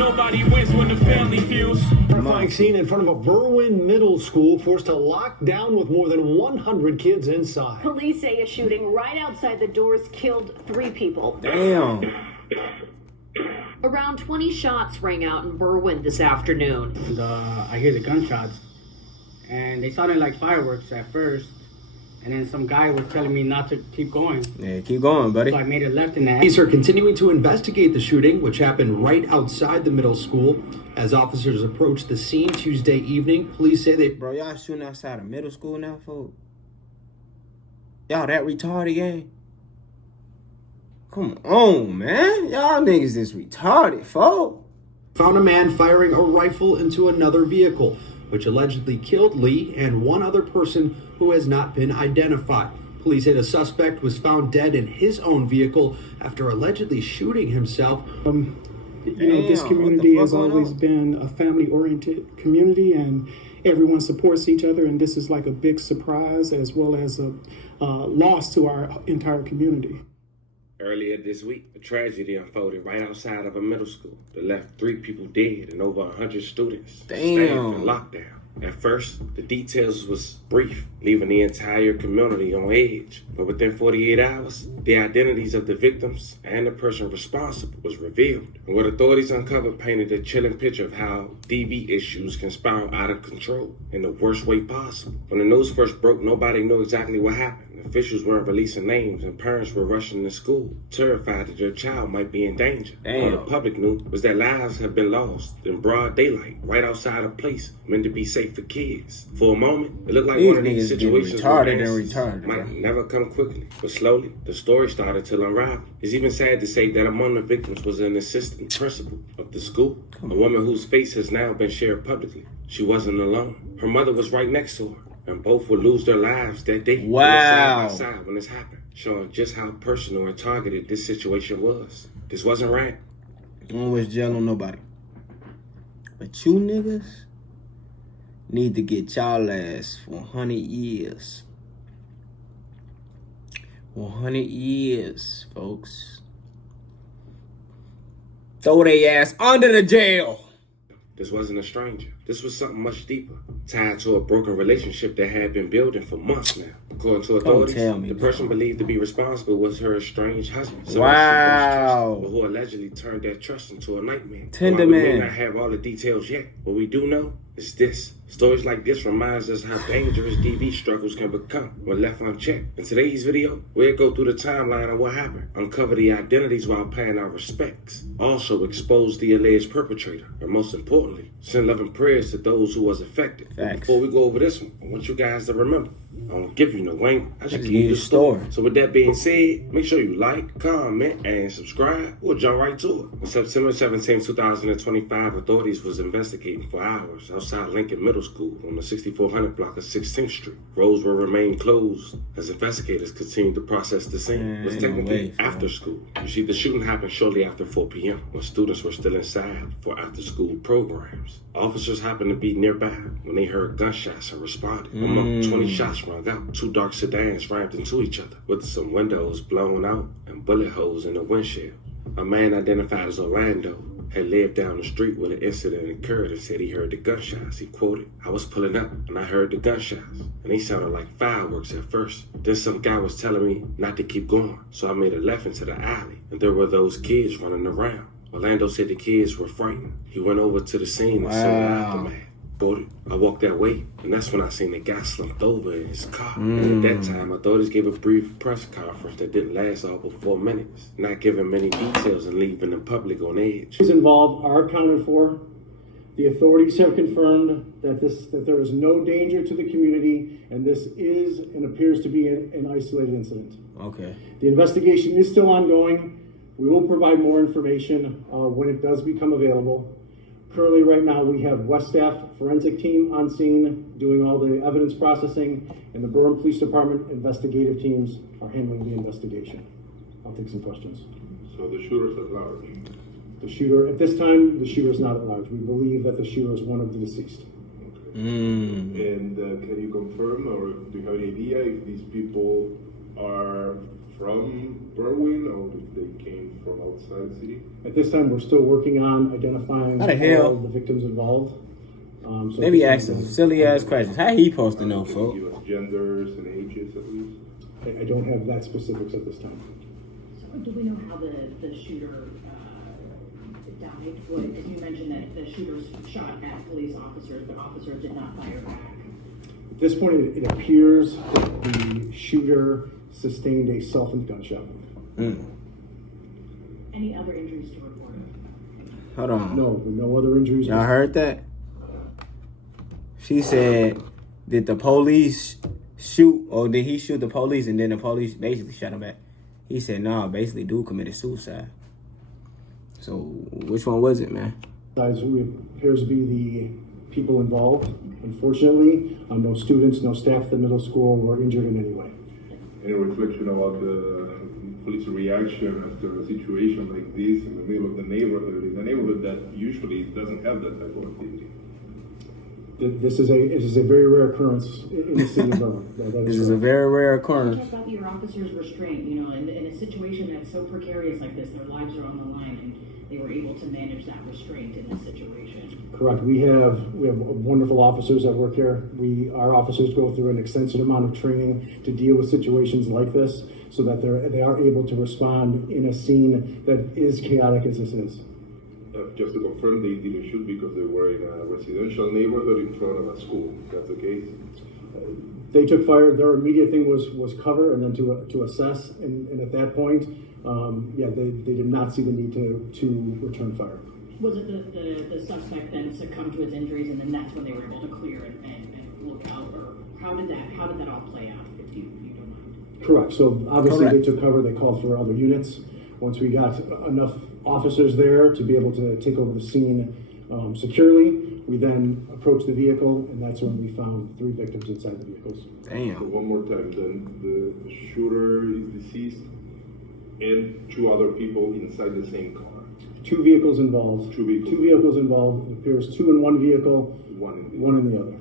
Nobody wins when the family feels. Terrifying scene in front of a Berwyn Middle School forced to lock down with more than 100 kids inside. Police say a shooting right outside the doors killed 3 people. Damn. Around 20 shots rang out in Berwyn this afternoon. I hear the gunshots, and they sounded like fireworks at first. And then some guy was telling me not to keep going. Yeah, keep going, buddy. So I made a left in that. Police are continuing to investigate the shooting, which happened right outside the middle school. As officers approached the scene Tuesday evening, police say they... Bro, y'all shooting outside of middle school now, folks? Y'all that retarded, gang? Come on, man. Y'all niggas is retarded, folks. found a man firing a rifle into another vehicle, which allegedly killed Lee and one other person who has not been identified. Police say the suspect was found dead in his own vehicle after allegedly shooting himself. This community has always been a family-oriented community, and everyone supports each other, and this is like a big surprise as well as a loss to our entire community. Earlier this week, a tragedy unfolded right outside of a middle school that left 3 people dead and over 100 students stabbed in lockdown. At first, the details was brief, leaving the entire community on edge. But within 48 hours, the identities of the victims and the person responsible was revealed. And what authorities uncovered painted a chilling picture of how DV issues can spiral out of control in the worst way possible. When the news first broke, nobody knew exactly what happened. Officials weren't releasing names, and parents were rushing to school, terrified that their child might be in danger. All the public knew was that lives had been lost in broad daylight, right outside a place meant to be safe for kids. For a moment, it looked like one of these situations might never come quickly, but slowly, the story started to unravel. It's even sad to say that among the victims was an assistant principal of the school, a woman whose face has now been shared publicly. She wasn't alone. Her mother was right next to her, and both would lose their lives that day. Wow. Side by side when this happened, showing just how personal and targeted this situation was. This wasn't right. Don't wish jail on nobody. But you niggas need to get y'all ass for 100 years. 100 years, folks. Throw their ass under the jail. This wasn't a stranger. This was something much deeper, tied to a broken relationship that had been building for months now. According to authorities, the person believed to be responsible was her estranged husband. Wow. Who allegedly turned that trust into a nightmare. Tender man. Man. We may not have all the details yet. What we do know is this. Stories like this reminds us how dangerous DV struggles can become when left unchecked. In today's video, we'll go through the timeline of what happened, uncover the identities while paying our respects, also expose the alleged perpetrator, and most importantly, send love and prayers to those who was affected. Before we go over this one, I want you guys to remember, I don't give you no wing, I just give you the story. So with that being said, make sure you like, comment, and subscribe. We'll jump right to it. On September 17, 2025, authorities was investigating for hours outside Lincoln Middle School on the 6400 block of 16th Street. Roads will remain closed as investigators continue to process the scene. It was technically after school. You see, the shooting happened shortly after 4 p.m. when students were still inside for after-school programs. Officers happened to be nearby when they heard gunshots and responded. Among 20 shots rang out. 2 dark sedans rammed into each other with some windows blown out and bullet holes in the windshield. A man identified as Orlando had lived down the street where the incident occurred and said he heard the gunshots. He quoted, "I was pulling up and I heard the gunshots and they sounded like fireworks at first. Then some guy was telling me not to keep going, so I made a left into the alley and there were those kids running around." Orlando said the kids were frightened. He went over to the scene and saw the aftermath. Quoted, "I walked that way, and that's when I seen the guy slumped over in his car. And at that time, authorities gave a brief press conference that didn't last all but 4 minutes, not giving many details and leaving the public on edge." Those involved are accounted for. The authorities have confirmed that there is no danger to the community, and this is and appears to be an isolated incident. Okay. The investigation is still ongoing. We will provide more information when it does become available. Currently, right now, we have West Staff forensic team on scene doing all the evidence processing, and the Berwyn Police Department investigative teams are handling the investigation. I'll take some questions. So the shooter's at large? The shooter, at this time, the shooter is not at large. We believe that the shooter is one of the deceased. Okay. And can you confirm, or do you have any idea if these people are from Berwyn or if they came from outside the city? At this time, we're still working on identifying How the hell? all the victims involved. So They be asking silly ass questions. How he supposed to know, Can you folks? give us genders and ages at least? I don't have that specifics at this time. So do we know how the shooter died? Because you mentioned that the shooters shot at police officers, but officers did not fire back. At this point, it appears that the shooter sustained a self-inflicted gunshot wound. Any other injuries to report? Hold on. No other injuries. Y'all heard that? She said, did the police shoot, or did he shoot the police and then the police basically shot him back? He said, no, basically dude committed suicide. So which one was it, man? Who appears to be the people involved. Unfortunately, no students, no staff at the middle school were injured in any way. Any reflection about the police reaction after a situation like this in the middle of the neighborhood, in a neighborhood that usually doesn't have that type of activity? This is a very rare occurrence in the city of Berwyn. This is a very rare Talk occurrence. about your officers' restraint, you know, in a situation that's so precarious like this, their lives are on the line, and they were able to manage that restraint in this situation. Correct. We have wonderful officers that work here. Our officers go through an extensive amount of training to deal with situations like this, so that they are able to respond in a scene that is chaotic as this is. Just to confirm, they didn't shoot because they were in a residential neighborhood in front of a school. That's the case? They took fire. Their immediate thing was cover and then to assess. And at that point, they did not see the need to return fire. Was it the suspect then succumbed to his injuries, and then that's when they were able to clear and look out, or how did that all play out? If you don't mind. Correct. So obviously they took cover. They called for other units. Once we got enough officers there to be able to take over the scene securely, we then approached the vehicle, and that's when we found 3 victims inside the vehicles. So Damn. one more time, then the shooter is deceased and 2 other people inside the same car. 2 vehicles involved. 2 vehicles. 2 vehicles involved. It appears 2 in one vehicle, One one in the other.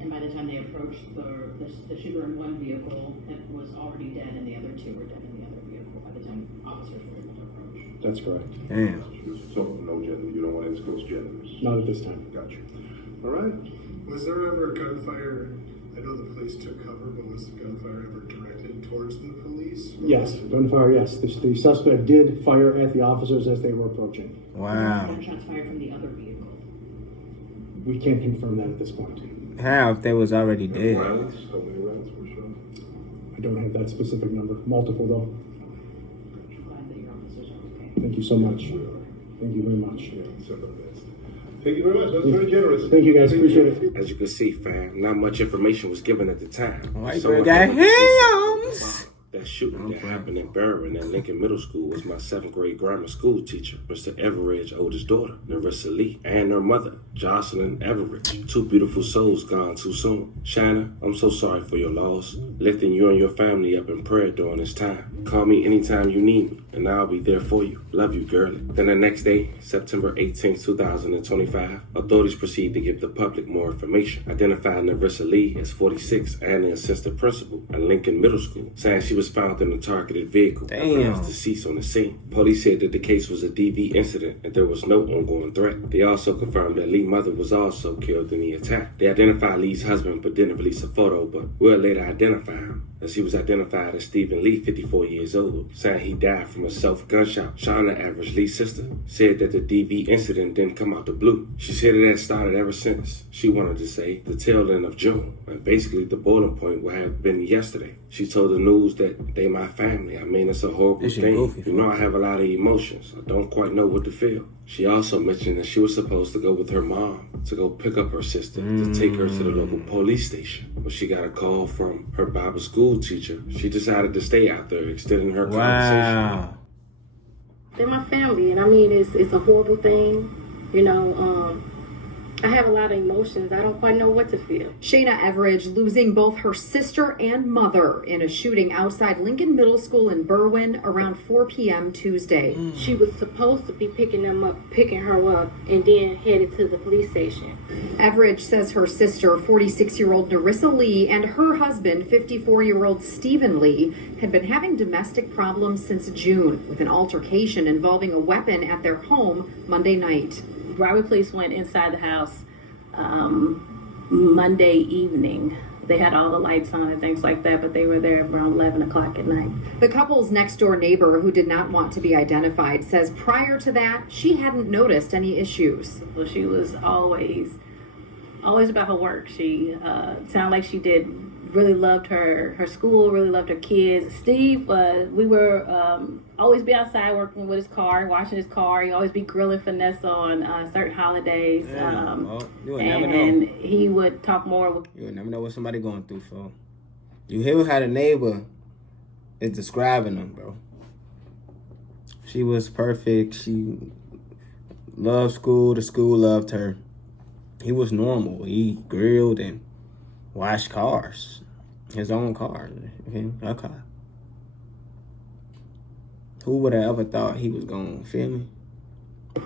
And by the time they approached, the shooter in one vehicle was already dead, and the other 2 were dead in the other vehicle by the time officers were able to approach. That's correct. Damn. So no gender, you don't want to disclose genders. Not at this time. Gotcha. All right. Was there ever gunfire? I know the police took cover, but was the gunfire ever directed towards the police? Yes, gunfire, yes. The suspect did fire at the officers as they were approaching. Wow. Gunshots fired from the other vehicle. We can't confirm that at this point. How if they was already dead? Rounds? How many rounds for sure? I don't have that specific number. Multiple, though. Glad that your officers are okay. Thank you so much. Thank you very much. Yeah, so the best. Thank you very much. That's very generous. Thank you, guys. Appreciate it. As you can see, fam, not much information was given at the time. White So girl I got had to say hams. that shooting that happened in Berwyn at Lincoln Middle School was my 7th grade grammar school teacher, Mr. Everidge's oldest daughter, Narissa Lee, and her mother, Jocelyn Everidge. 2 beautiful souls gone too soon. Shanna, I'm so sorry for your loss. Lifting you and your family up in prayer during this time. Call me anytime you need me, and I'll be there for you. Love you, girlie. Then the next day, September 18, 2025, authorities proceed to give the public more information. Identified Narissa Lee as 46 and the assistant principal at Lincoln Middle School, saying she was found in a targeted vehicle. Damn. Deceased on the scene. Police said that the case was a DV incident and there was no ongoing threat. They also confirmed that Lee's mother was also killed in the attack. They identified Lee's husband but didn't release a photo, but will later identify him, as he was identified as Stephen Lee, 54 years old, saying he died from a self-gunshot. Shauna Average, Lee's sister, said that the DV incident didn't come out the blue. She said it had started ever since. She wanted to say the tail end of June, and basically the boiling point would have been yesterday. She told the news that they my family. I mean, it's a horrible This shit thing. goofy, You know, I have a lot of emotions. I don't quite know what to feel. She also mentioned that she was supposed to go with her mom to go pick up her sister to take her to the local police station. But she got a call from her Bible school teacher. She decided to stay out there, extending her conversation. Wow. They're my family, and I mean, it's a horrible thing. You know, I have a lot of emotions. I don't quite know what to feel. Shayna Everidge losing both her sister and mother in a shooting outside Lincoln Middle School in Berwyn around 4 p.m. Tuesday. She was supposed to be picking her up, and then headed to the police station. Everidge says her sister, 46-year-old Narissa Lee, and her husband, 54-year-old Stephen Lee, had been having domestic problems since June, with an altercation involving a weapon at their home Monday night. Broward police went inside the house Monday evening. They had all the lights on and things like that, but they were there around 11 o'clock at night. The couple's next-door neighbor, who did not want to be identified, says prior to that, she hadn't noticed any issues. Well, she was always about her work. She sounded like she really loved her school, really loved her kids. Steve, we were always be outside working with his car, washing his car. He always be grilling Vanessa on certain holidays. Well, you would never know. And he would talk more. You would never know what somebody going through, for. You hear how the neighbor is describing them, bro. She was perfect. She loved school. The school loved her. He was normal. He grilled and washed cars. His own car. A car. Who would have ever thought he was going to, feel me?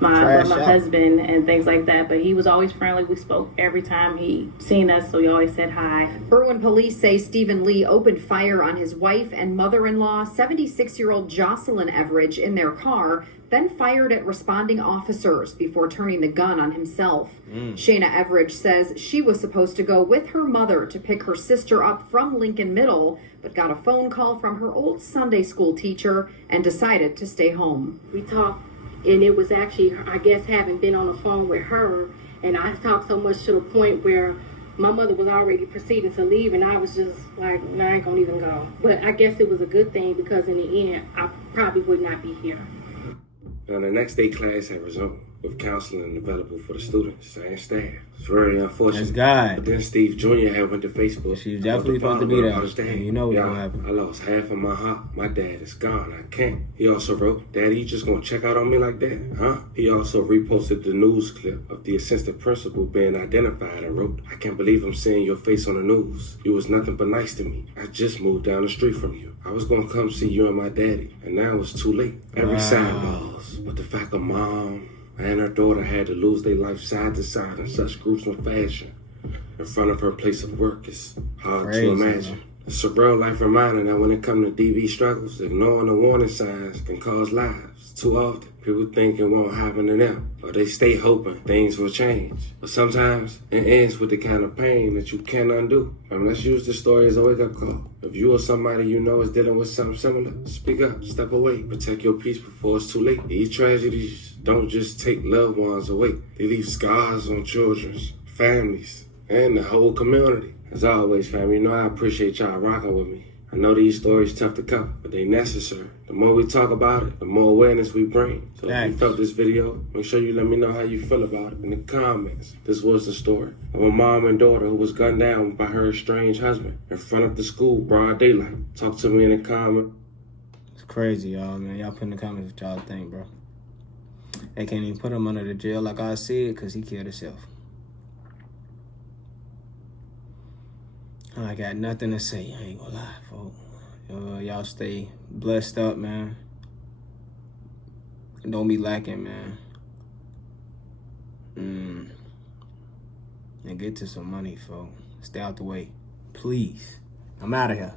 My husband and things like that, but he was always friendly. We spoke every time he seen us, so he always said hi. Berwyn police say Stephen Lee opened fire on his wife and mother-in-law, 76-year-old Jocelyn Everidge, in their car, then fired at responding officers before turning the gun on himself. Shayna Everidge says she was supposed to go with her mother to pick her sister up from Lincoln Middle, but got a phone call from her old Sunday school teacher and decided to stay home. We talked, and it was actually, I guess, having been on the phone with her, and I talked so much to the point where my mother was already proceeding to leave, and I was just like, no, I ain't gonna even go. But I guess it was a good thing, because in the end, I probably would not be here. Now, the next day class had resumed with counseling available for the students and staff. It's very unfortunate. That's God. But then Steve Jr. had went to Facebook. She's definitely supposed to be there. And you know what's going to happen. I lost half of my heart. My dad is gone. I can't. He also wrote, Daddy, you just going to check out on me like that? Huh? He also reposted the news clip of the assistant principal being identified and wrote, I can't believe I'm seeing your face on the news. You was nothing but nice to me. I just moved down the street from you. I was going to come see you and my daddy, and now it's too late. Every side lost, but the fact of Mom and her daughter had to lose their life side to side in such gruesome fashion in front of her place of work is hard to imagine. It's a real life reminder that when it comes to DV struggles, ignoring the warning signs can cause lives. Too often, people think it won't happen to them, or they stay hoping things will change. But sometimes, it ends with the kind of pain that you can't undo. And let's use this story as a wake-up call. If you or somebody you know is dealing with something similar, speak up, step away, protect your peace before it's too late. These tragedies don't just take loved ones away. They leave scars on children's, families, and the whole community. As always, family, you know I appreciate y'all rocking with me. I know these stories tough to cover, but they necessary. The more we talk about it, the more awareness we bring. So if you felt this video, make sure you let me know how you feel about it in the comments. This was the story of a mom and daughter who was gunned down by her estranged husband in front of the school, broad daylight. Talk to me in the comments. It's crazy, y'all, man. Y'all put in the comments what y'all think, bro. They can't even put him under the jail like I said, because he killed himself. I got nothing to say. I ain't gonna lie, folks. Y'all stay blessed up, man. And don't be lacking, man. And get to some money, folks. Stay out the way. Please. I'm out of here.